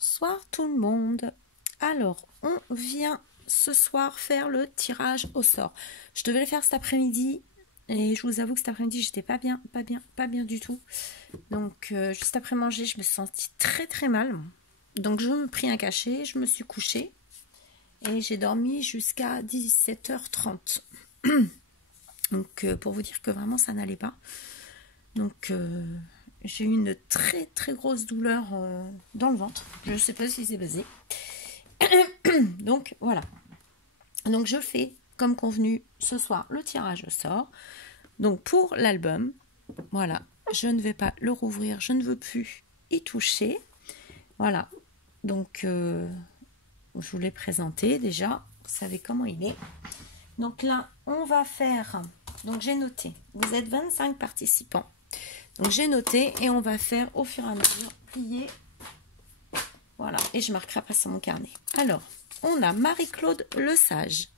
Bonsoir tout le monde. Alors, on vient ce soir faire le tirage au sort. Je devais le faire cet après-midi et je vous avoue que cet après-midi, j'étais pas bien du tout. Donc, juste après manger, je me suis sentie très mal. Donc, je me pris un cachet, je me suis couchée et j'ai dormi jusqu'à 17h30. Donc, pour vous dire que vraiment, ça n'allait pas. Donc, j'ai eu une très grosse douleur dans le ventre. Je ne sais pas si c'est basé. Donc, voilà. Donc, je fais, comme convenu, ce soir, le tirage au sort. Donc, pour l'album, voilà. Je ne vais pas le rouvrir. Je ne veux plus y toucher. Voilà. Donc, je vous l'ai présenté déjà. Vous savez comment il est. Donc là, on va faire... Donc, j'ai noté. Vous êtes 25 participants. Donc, j'ai noté et on va faire au fur et à mesure plier. Voilà. Et je marquerai après sur mon carnet. Alors, on a Marie-Claude Lesage.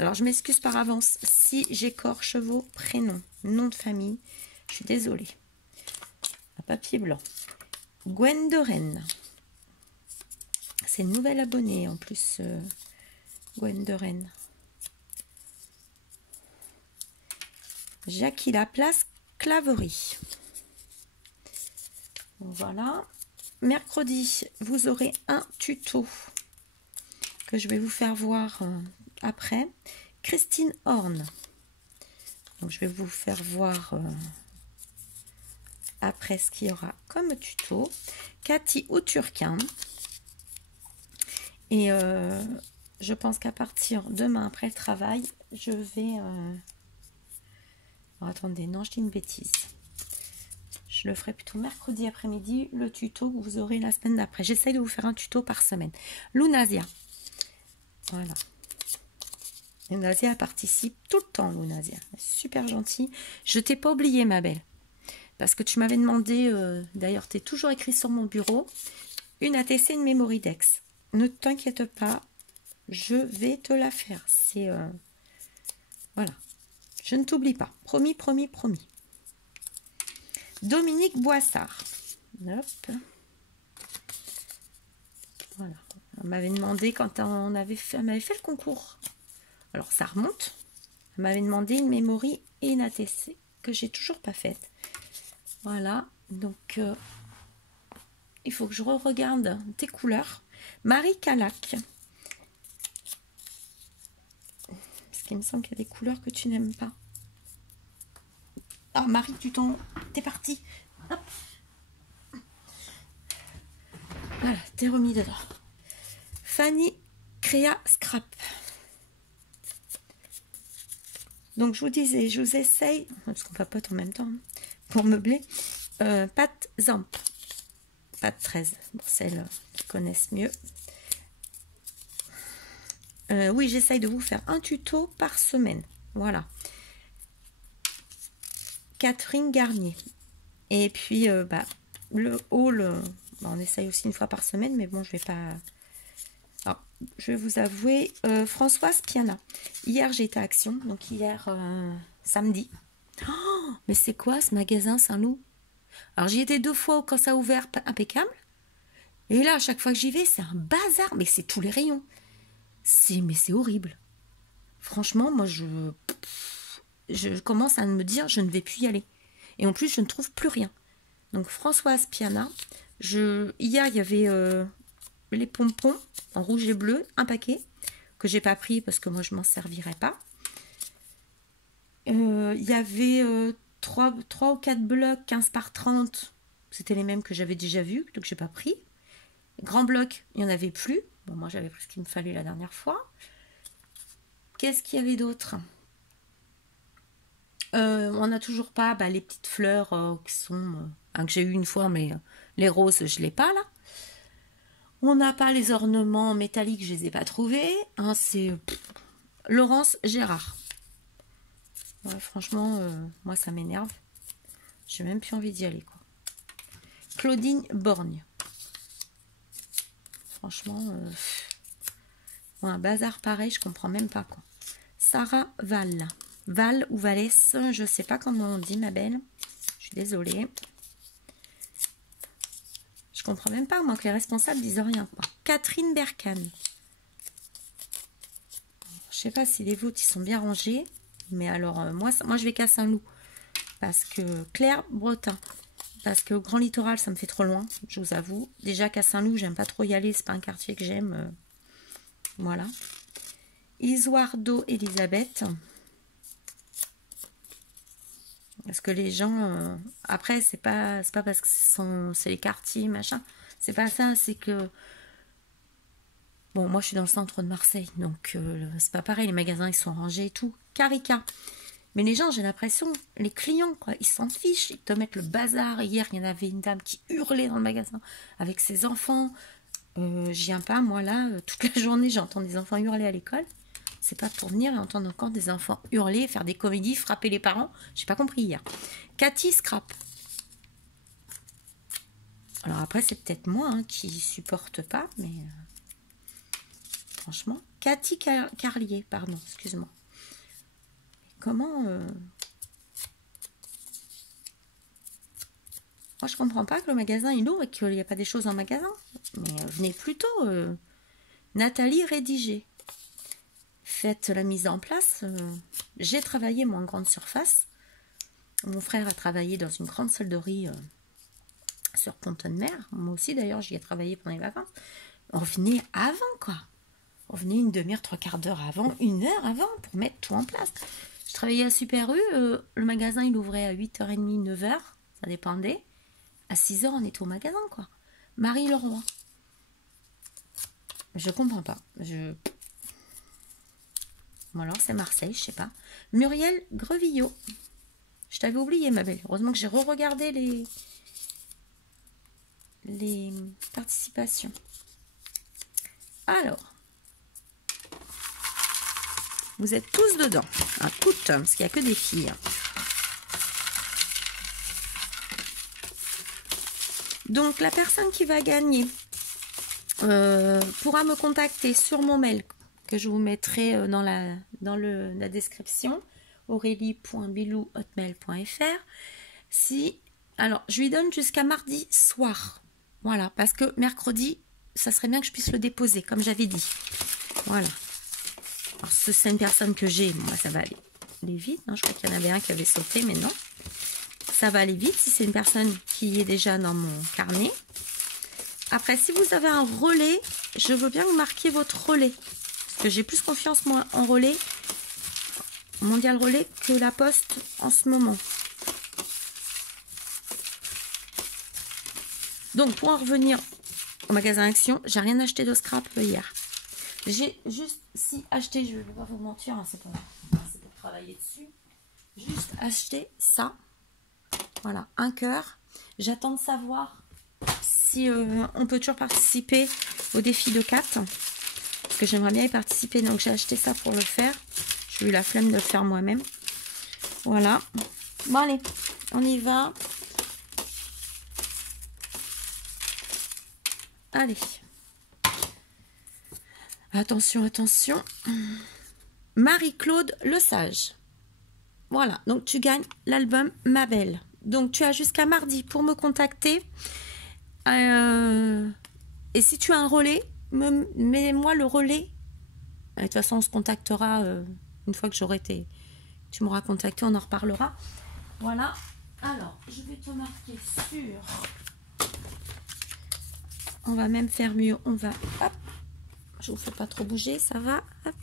Alors, je m'excuse par avance si j'écorche vos prénoms, nom de famille. Je suis désolée. Un papier blanc. Gwenderen. C'est une nouvelle abonnée en plus. Gwenderen. Jackie Laplace Claverie. Voilà. Mercredi, vous aurez un tuto que je vais vous faire voir après. Christine Horn. Donc, je vais vous faire voir après ce qu'il y aura comme tuto. Cathy Outurquin. Et je pense qu'à partir demain, après le travail, je vais... Alors, attendez, non, je dis une bêtise. Je le ferai plutôt mercredi après-midi, le tuto que vous aurez la semaine d'après. J'essaye de vous faire un tuto par semaine. Lunasia. Voilà. Lunasia participe tout le temps, Lunasia. Super gentille. Je t'ai pas oublié, ma belle. Parce que tu m'avais demandé, d'ailleurs, tu es toujours écrit sur mon bureau, une ATC, une Memoridex. Ne t'inquiète pas, je vais te la faire. C'est... voilà. Je ne t'oublie pas. Promis. Dominique Boissard. Hop. Voilà. On m'avait demandé quand on m'avait fait le concours. Alors, ça remonte. On m'avait demandé une mémoire et une ATC que j'ai toujours pas faite. Voilà. Donc, il faut que je regarde tes couleurs. Marie Calac. Parce qu'il me semble qu'il y a des couleurs que tu n'aimes pas. Ah, Marie, t'es partie. Hop. Voilà, t'es remis dedans. Fanny Créa Scrap. Donc, je vous disais, je vous essaye, parce qu'on papote en même temps, hein, pour meubler, Pat Zamp. Pat 13, pour celles qui connaissent mieux. Oui, j'essaye de vous faire un tuto par semaine. Voilà. Catherine Garnier. Et puis, le haul, on essaye aussi une fois par semaine, mais bon, je vais pas... Alors, je vais vous avouer, Françoise Piana. Hier, j'étais à Action, donc hier, samedi. Oh, mais c'est quoi ce magasin Saint-Loup? Alors, j'y étais 2 fois quand ça a ouvert, impeccable. Et là, à chaque fois que j'y vais, c'est un bazar, mais c'est tous les rayons. Mais c'est horrible. Franchement, moi, je commence à me dire, je ne vais plus y aller. Et en plus, je ne trouve plus rien. Donc, Françoise Piana. Hier, il y avait les pompons en rouge et bleu, un paquet, que j'ai pas pris parce que moi, je m'en servirais pas. Il y avait 3 ou 4 blocs, 15 par 30. C'était les mêmes que j'avais déjà vus, donc j'ai pas pris. Grand bloc, il n'y en avait plus. Bon, moi, j'avais pris ce qu'il me fallait la dernière fois. Qu'est-ce qu'il y avait d'autre? On n'a toujours pas les petites fleurs qui sont que j'ai eu une fois, mais les roses, je ne l'ai pas là. On n'a pas les ornements métalliques, je ne les ai pas trouvés. Hein, c'est Laurence Gérard. Ouais, franchement, moi, ça m'énerve. J'ai même plus envie d'y aller, quoi. Claudine Borgne. Franchement, un bazar pareil, je comprends même pas, quoi. Sarah Val. Val ou Valès, je sais pas comment on dit, ma belle. Je suis désolée. Je comprends même pas, moi, que les responsables disent rien, quoi. Catherine Berkane. Je sais pas si les vôtres, ils sont bien rangés. Mais alors, moi, je vais qu'à Saint-Loup. Parce que Claire Bretin. Parce que Grand Littoral, ça me fait trop loin, je vous avoue. Déjà qu'à Saint-Loup, j'aime pas trop y aller. C'est pas un quartier que j'aime. Voilà. Isuardo Elisabeth. Parce que les gens... après, c'est pas parce que c'est les quartiers, machin. C'est pas ça, c'est que... Bon, moi, je suis dans le centre de Marseille. Donc, c'est pas pareil. Les magasins, ils sont rangés et tout. Carica. Mais les gens, j'ai l'impression, les clients, quoi, ils s'en fichent. Ils te mettent le bazar. Hier, il y en avait une dame qui hurlait dans le magasin avec ses enfants. Je viens pas, moi, là, toute la journée, j'entends des enfants hurler à l'école. C'est pas pour venir et entendre encore des enfants hurler, faire des comédies, frapper les parents. J'ai pas compris hier. Cathy Scrap. Alors après, c'est peut-être moi hein, qui supporte pas, mais... franchement. Cathy Carlier, pardon, excuse-moi. Comment... Moi, je comprends pas que le magasin il ouvre et qu'il n'y a pas des choses en magasin. Mais venez plutôt. Nathalie Rédigé. Faites la mise en place. J'ai travaillé, moi, en grande surface. Mon frère a travaillé dans une grande solderie sur Pont-de-Mer. Moi aussi, d'ailleurs, j'y ai travaillé pendant les vacances. On venait avant, quoi. On venait une demi-heure, trois quarts d'heure avant, une heure avant pour mettre tout en place. Je travaillais à Super U, le magasin il ouvrait à 8h30, 9h, ça dépendait. À 6h on était au magasin quoi. Marie Leroy. Je comprends pas. Bon alors c'est Marseille, je sais pas. Muriel Grevillot. Je t'avais oublié ma belle. Heureusement que j'ai re-regardé les participations. Alors. Vous êtes tous dedans. Ah, toutes, parce qu'il n'y a que des filles. Donc, la personne qui va gagner pourra me contacter sur mon mail que je vous mettrai dans la description, aurélie.bilou@hotmail.fr. Alors, je lui donne jusqu'à mardi soir. Voilà, parce que mercredi, ça serait bien que je puisse le déposer, comme j'avais dit. Voilà. Alors, si c'est une personne que j'ai, moi, ça va aller vite. Hein. Je crois qu'il y en avait un qui avait sauté, mais non. Ça va aller vite si c'est une personne qui est déjà dans mon carnet. Après, si vous avez un relais, je veux bien que vous marquiez votre relais. Parce que j'ai plus confiance, moi, en relais, Mondial Relais, que la Poste en ce moment. Donc, pour en revenir au magasin Action, j'ai rien acheté de scrap hier. J'ai juste, si acheté, je ne vais pas vous mentir, hein, c'est pour travailler dessus. Juste acheter ça. Voilà, un cœur. J'attends de savoir si on peut toujours participer au défi de 4. Parce que j'aimerais bien y participer, donc j'ai acheté ça pour le faire. J'ai eu la flemme de le faire moi-même. Voilà. Bon allez, on y va. Allez. Attention, attention. Marie-Claude Le Sage. Voilà, donc tu gagnes l'album Ma Belle. Donc tu as jusqu'à mardi pour me contacter. Et si tu as un relais, mets-moi le relais. De toute façon, on se contactera une fois que j'aurai été. Tu m'auras contacté, on en reparlera. Voilà. Alors, je vais te marquer sur... On va même faire mieux. On va... Hop. Je ne vous fais pas trop bouger, ça va. Hop.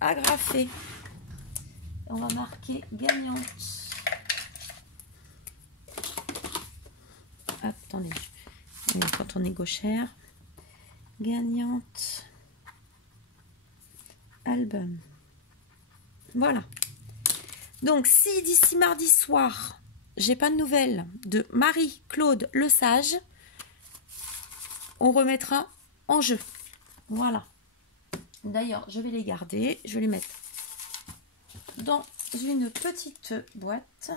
Agrafer. On va marquer gagnante. Hop, attendez. Quand on est gauchère. Gagnante. Album. Voilà. Donc, si d'ici mardi soir, j'ai pas de nouvelles de Marie-Claude Le Sage, on remettra en jeu. Voilà. D'ailleurs, je vais les garder. Je vais les mettre dans une petite boîte.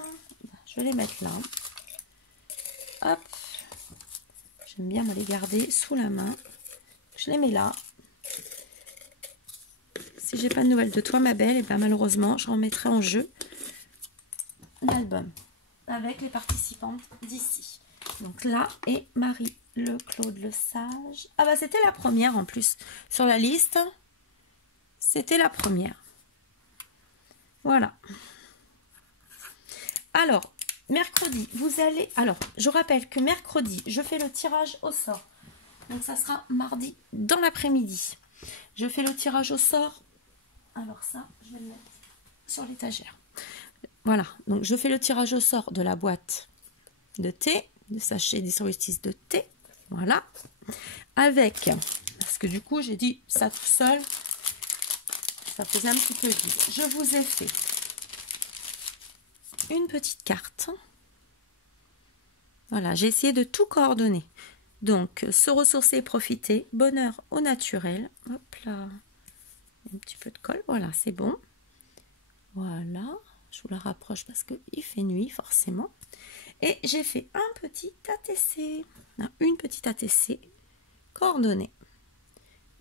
Je vais les mettre là. Hop. J'aime bien me les garder sous la main. Je les mets là. Si j'ai pas de nouvelles de toi, ma belle, et ben malheureusement, je remettrai en jeu l'album avec les participantes d'ici. Donc là, et Marie Le Claude Le Sage. Ah bah c'était la première en plus. Sur la liste, c'était la première. Voilà. Alors, mercredi, vous allez... Alors, je rappelle que mercredi, je fais le tirage au sort. Donc ça sera mardi dans l'après-midi. Je fais le tirage au sort. Alors ça, je vais le mettre sur l'étagère. Voilà, donc je fais le tirage au sort de la boîte de thé, de sachet d'Historitis de thé. Voilà. Avec, parce que du coup, j'ai dit ça tout seul, ça faisait un petit peu vide. Je vous ai fait une petite carte. Voilà, j'ai essayé de tout coordonner. Donc, se ressourcer et profiter, bonheur au naturel. Hop là, un petit peu de colle, voilà, c'est bon. Voilà, je vous la rapproche parce qu'il fait nuit forcément. Et j'ai fait un petit ATC, une petite ATC coordonnée.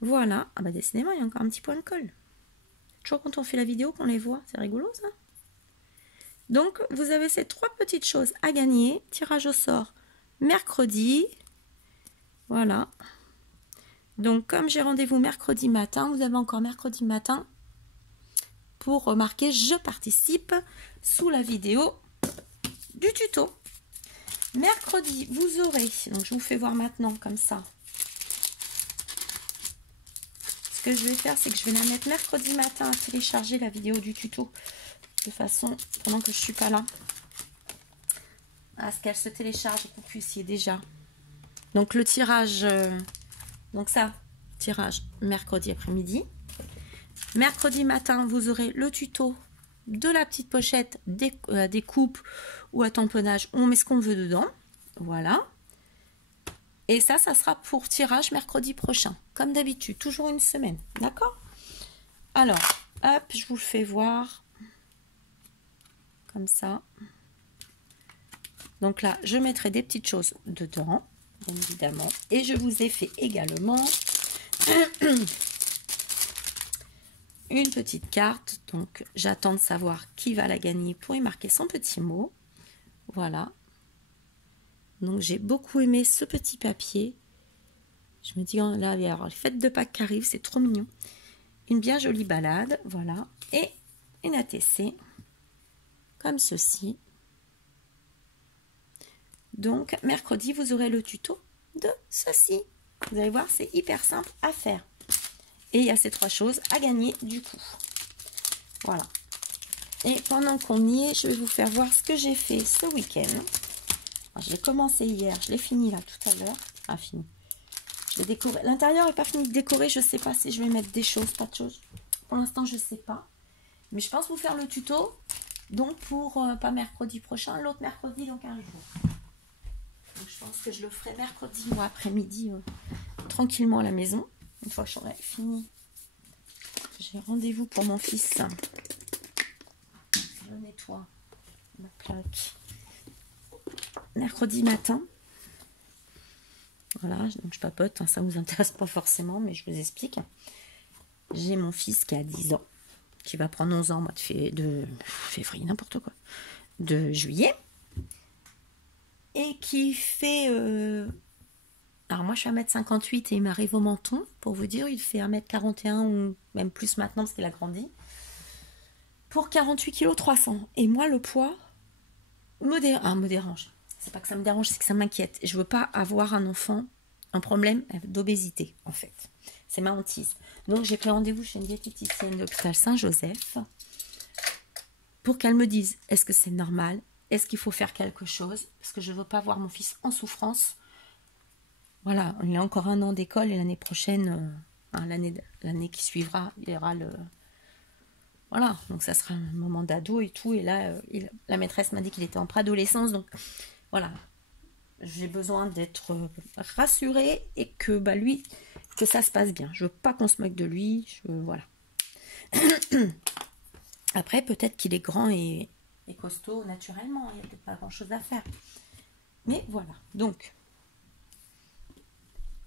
Voilà, ah bah décidément, il y a encore un petit point de colle. Toujours quand on fait la vidéo qu'on les voit, c'est rigolo ça. Donc, vous avez ces 3 petites choses à gagner. Tirage au sort mercredi. Voilà. Donc, comme j'ai rendez-vous mercredi matin, vous avez encore mercredi matin pour marquer « Je participe » sous la vidéo du tuto. Mercredi, vous aurez, donc je vous fais voir maintenant comme ça. Ce que je vais faire, c'est que je vais la mettre mercredi matin à télécharger la vidéo du tuto. De façon, pendant que je ne suis pas là, à ce qu'elle se télécharge et que vous puissiez déjà. Donc le tirage, donc ça, tirage mercredi après-midi. Mercredi matin, vous aurez le tuto de la petite pochette, des coupes ou à tamponnage. On met ce qu'on veut dedans. Voilà. Et ça sera pour tirage mercredi prochain. Comme d'habitude, toujours une semaine. D'accord? Alors, hop, je vous le fais voir. Comme ça. Donc là, je mettrai des petites choses dedans, bien évidemment. Et je vous ai fait également une petite carte. Donc, j'attends de savoir qui va la gagner pour y marquer son petit mot. Voilà. Donc, j'ai beaucoup aimé ce petit papier. Je me dis, oh, là, il y a les fêtes de Pâques qui arrivent, c'est trop mignon. Une bien jolie balade, voilà. Et une ATC, comme ceci. Donc, mercredi, vous aurez le tuto de ceci. Vous allez voir, c'est hyper simple à faire. Et il y a ces 3 choses à gagner du coup. Voilà. Et pendant qu'on y est, je vais vous faire voir ce que j'ai fait ce week-end. Je l'ai commencé hier, je l'ai fini là tout à l'heure. Ah, fini. Je l'ai décoré. L'intérieur n'est pas fini de décorer. Je ne sais pas si je vais mettre des choses, pas de choses. Pour l'instant, je ne sais pas. Mais je pense vous faire le tuto. Donc, pour pas mercredi prochain, l'autre mercredi, donc un jour. Donc, je pense que je le ferai mercredi ou après-midi, tranquillement à la maison. Une fois que j'aurai fini. J'ai rendez-vous pour mon fils. Je nettoie ma plaque. Mercredi matin. Voilà, donc je papote, hein, ça ne vous intéresse pas forcément, mais je vous explique. J'ai mon fils qui a 10 ans, qui va prendre 11 ans au mois de février, n'importe quoi, de juillet, et qui fait... Alors moi je suis 1m58 et il m'arrive au menton, pour vous dire, il fait 1m41 ou même plus maintenant parce qu'il a grandi, pour 48 kg 300. Et moi le poids me dérange. C'est pas que ça me dérange, c'est que ça m'inquiète. Je veux pas avoir un enfant, un problème d'obésité, en fait. C'est ma hantise. Donc, j'ai pris rendez-vous chez une diététicienne de l'hôpital Saint-Joseph pour qu'elle me dise, est-ce que c'est normal? Est-ce qu'il faut faire quelque chose? Parce que je veux pas voir mon fils en souffrance. Voilà, il a encore 1 an d'école et l'année prochaine, l'année qui suivra, il y aura le... Voilà, donc ça sera un moment d'ado et tout. Et là, la maîtresse m'a dit qu'il était en préadolescence, donc... Voilà, j'ai besoin d'être rassurée et que lui, que ça se passe bien. Je veux pas qu'on se moque de lui, voilà. Après, peut-être qu'il est grand et costaud naturellement, il n'y a peut-être pas grand-chose à faire. Mais voilà, donc,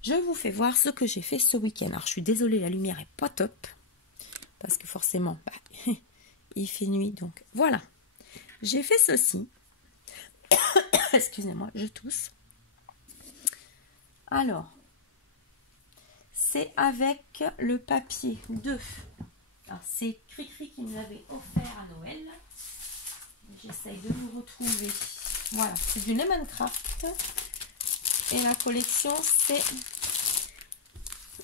je vous fais voir ce que j'ai fait ce week-end. Alors, je suis désolée, la lumière est pas top, parce que forcément, il fait nuit, donc voilà. J'ai fait ceci. Excusez-moi, je tousse. Alors, c'est avec le papier de... Alors, c'est Cricri qui me l'avait offert à Noël. J'essaye de le retrouver. Voilà, c'est du Lemoncraft. Et la collection, c'est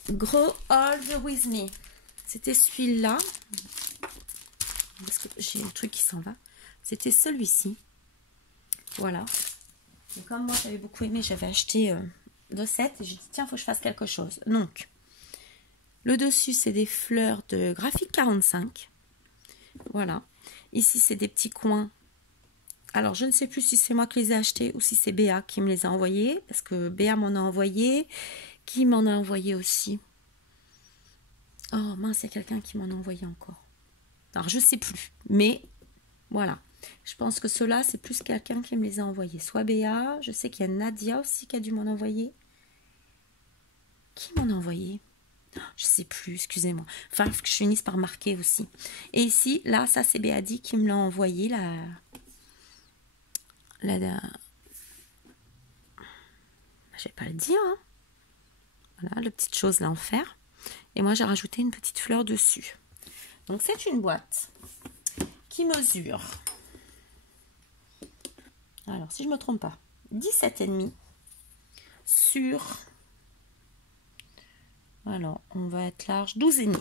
Grow Old With Me. C'était celui-là. Parce que j'ai un truc qui s'en va. C'était celui-ci. Voilà. Et comme moi, j'avais beaucoup aimé, j'avais acheté 2 sets. Et j'ai dit, tiens, il faut que je fasse quelque chose. Donc, le dessus, c'est des fleurs de graphique 45. Voilà. Ici, c'est des petits coins. Alors, je ne sais plus si c'est moi qui les ai achetés ou si c'est Béa qui me les a envoyés. Parce que Béa m'en a envoyé. Qui m'en a envoyé aussi? Oh mince, il y a quelqu'un qui m'en a envoyé encore. Alors, je ne sais plus. Mais, voilà. Je pense que ceux-là, c'est plus quelqu'un qui me les a envoyés. Soit Béa. Je sais qu'il y a Nadia aussi qui a dû m'en envoyer. Qui m'en a envoyé? Je sais plus, excusez-moi. Enfin, il faut que je finisse par marquer aussi. Et ici, là, ça c'est Béadi qui me l'a envoyé. Je vais pas le dire. Hein. Voilà, la petite chose là en fer. Et moi, j'ai rajouté une petite fleur dessus. Donc, c'est une boîte qui mesure. Alors, si je ne me trompe pas, 17,5 sur... Alors, on va être large, 12,5.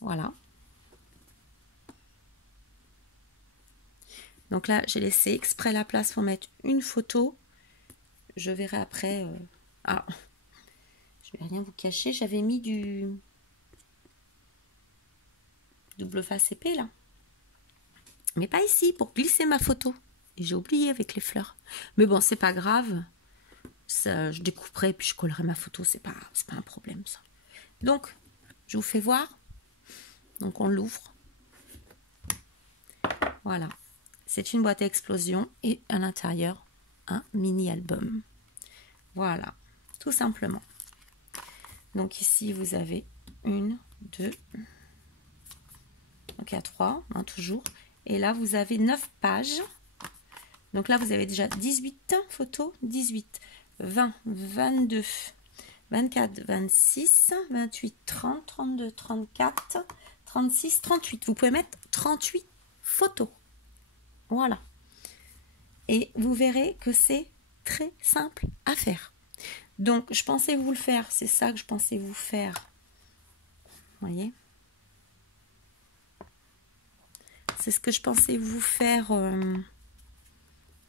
Voilà. Donc là, j'ai laissé exprès la place pour mettre une photo. Je verrai après. Ah, je vais rien vous cacher. J'avais mis du double face épais là. Mais pas ici, pour glisser ma photo. Et j'ai oublié avec les fleurs. Mais bon, c'est pas grave. Ça, je découperai puis je collerai ma photo. C'est pas un problème ça. Donc, je vous fais voir. Donc, on l'ouvre. Voilà. C'est une boîte à explosion et à l'intérieur, un mini-album. Voilà, tout simplement. Donc ici, vous avez 1, 2, donc il y a 3, hein, toujours. Et là, vous avez 9 pages. Donc là, vous avez déjà 18 photos, 18, 20, 22, 24, 26, 28, 30, 32, 34, 36, 38. Vous pouvez mettre 38 photos. Voilà. Et vous verrez que c'est très simple à faire. Donc, je pensais vous le faire. C'est ça que je pensais vous faire. Vous voyez? C'est ce que je pensais vous faire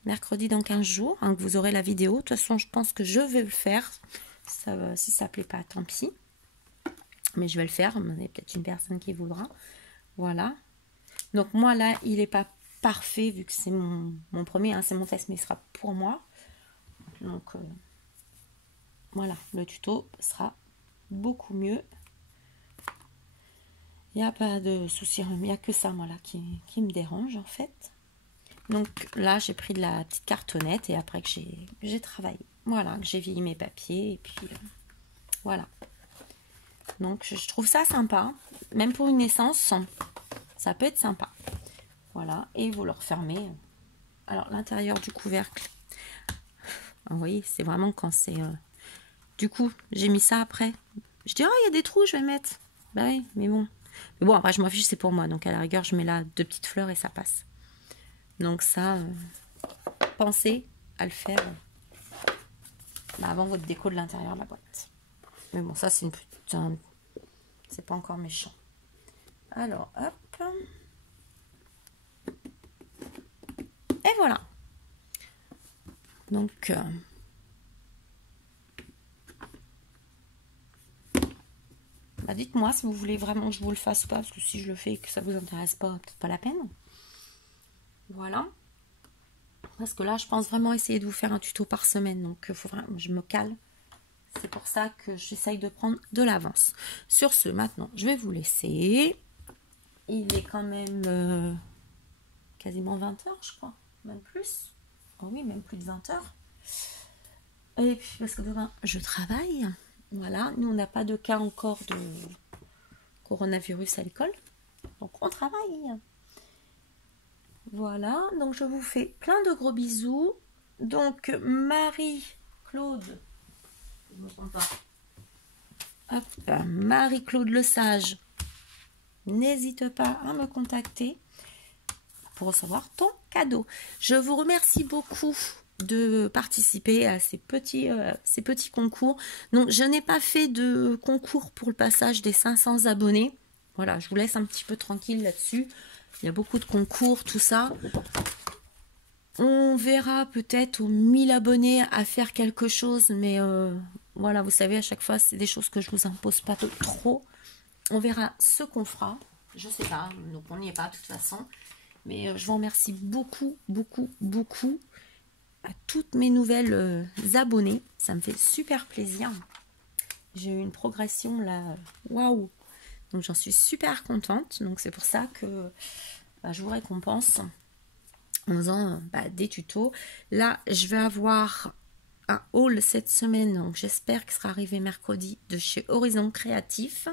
mercredi dans 15 jours. Hein, que vous aurez la vidéo. De toute façon, je pense que je vais le faire. Ça, si ça ne plaît pas, tant pis. Mais je vais le faire. Il y a peut-être une personne qui voudra. Voilà. Donc, moi, là, il n'est pas parfait vu que c'est mon premier, hein, c'est mon test, mais il sera pour moi. Donc, voilà, le tuto sera beaucoup mieux. Il n'y a pas de souci, il n'y a que ça, moi, là, qui me dérange, en fait. Donc, là, j'ai pris de la petite cartonnette et après que j'ai travaillé. Voilà, que j'ai vieilli mes papiers et puis, voilà. Donc, je trouve ça sympa. Même pour une naissance, ça peut être sympa. Voilà, et vous le refermez. Alors, l'intérieur du couvercle, vous voyez, c'est vraiment quand c'est... Du coup, j'ai mis ça après. Je dis, oh, il y a des trous, je vais mettre. Bah oui, mais bon. Mais bon, après, je m'en fiche, c'est pour moi. Donc, à la rigueur, je mets là 2 petites fleurs et ça passe. Donc, ça, pensez à le faire avant votre déco de l'intérieur de la boîte. Mais bon, ça, c'est une petite... c'est pas encore méchant. Alors, hop. Et voilà. Donc, bah dites-moi si vous voulez vraiment que je vous le fasse ou pas, parce que si je le fais et que ça vous intéresse pas, peut-être pas la peine. Voilà. Parce que là, je pense vraiment essayer de vous faire un tuto par semaine, donc il faut vraiment, je me cale. C'est pour ça que j'essaye de prendre de l'avance. Sur ce, maintenant, je vais vous laisser. Il est quand même quasiment 20 h, je crois. Même plus. Oh oui, même plus de 20 h. Et puis, parce que demain, je travaille. Voilà. Nous, on n'a pas de cas encore de coronavirus à l'école. Donc, on travaille. Voilà. Donc, je vous fais plein de gros bisous. Donc, Marie Marie-Claude, je ne me trompe pas. Hop, Marie-Claude Le Sage, n'hésite pas à me contacter pour recevoir ton cadeau. Je vous remercie beaucoup de participer à ces petits concours. Donc, je n'ai pas fait de concours pour le passage des 500 abonnés. Voilà, je vous laisse un petit peu tranquille là-dessus. Il y a beaucoup de concours, tout ça. On verra peut-être aux 1000 abonnés à faire quelque chose, mais voilà, vous savez, à chaque fois, c'est des choses que je vous impose pas trop. On verra ce qu'on fera. Je sais pas, donc on n'y est pas de toute façon. Mais je vous remercie beaucoup, beaucoup, beaucoup à toutes mes nouvelles abonnées. Ça me fait super plaisir. J'ai eu une progression là, waouh! Donc j'en suis super contente. Donc c'est pour ça que je vous récompense en faisant des tutos. Là, je vais avoir un haul cette semaine. Donc j'espère qu'il sera arrivé mercredi de chez Horizon Créatif.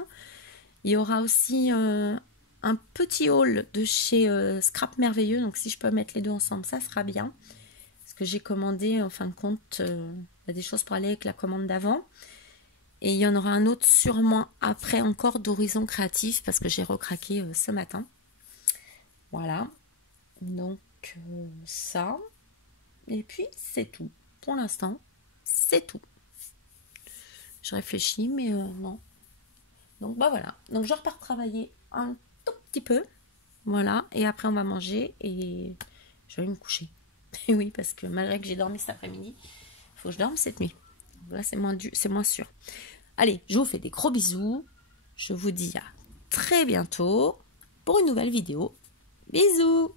Il y aura aussi un petit haul de chez Scrap Merveilleux. Donc si je peux mettre les deux ensemble, ça sera bien. Parce que j'ai commandé en fin de compte des choses pour aller avec la commande d'avant. Et il y en aura un autre sûrement après encore d'Horizon Créatif parce que j'ai recraqué ce matin. Voilà. Donc ça. Et puis c'est tout. Pour l'instant, c'est tout. Je réfléchis, mais non. Donc voilà. Donc je repars travailler un tout petit peu. Voilà. Et après on va manger et je vais me coucher. Et oui, parce que malgré que j'ai dormi cet après-midi, il faut que je dorme cette nuit. Là, c'est moins sûr. Allez, je vous fais des gros bisous. Je vous dis à très bientôt pour une nouvelle vidéo. Bisous!